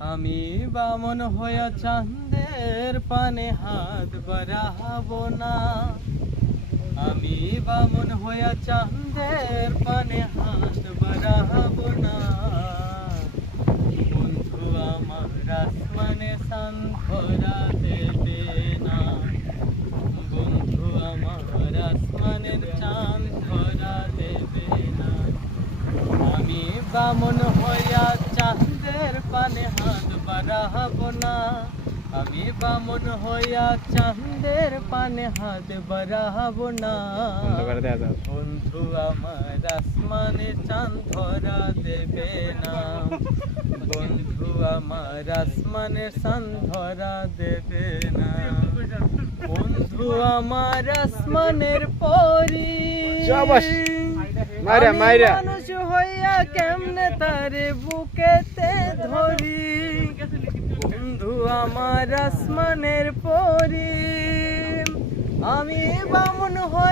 আমি বামন হইয়া চাঁদের পানে হাত বাড়াবো না। আমি বামন হইয়া চাঁদের পানে হাত বাড়াবো না। বন্ধু আমার আসমানে চাঁদ ধরা দেবে না। বন্ধু আমার আসমানের চাঁদ ধরা দেবে না। আমি বামন হইয়া চাঁদের পানে হাত বাড়াবো না। আমি বামন হইয়া চাঁদের পানে হাত বাড়াবো না। বন্ধু আমার আসমানে চাঁদ ধরা দেবে না। বন্ধু আমার আসমানে চাঁদ ধরা দেবে না। বন্ধু আমার আসমানের পরি মানুষ হইয়া কেমনে তারে বুকেতে ধরি। বন্ধু আমার আসমানের পরি আমি বামন হই।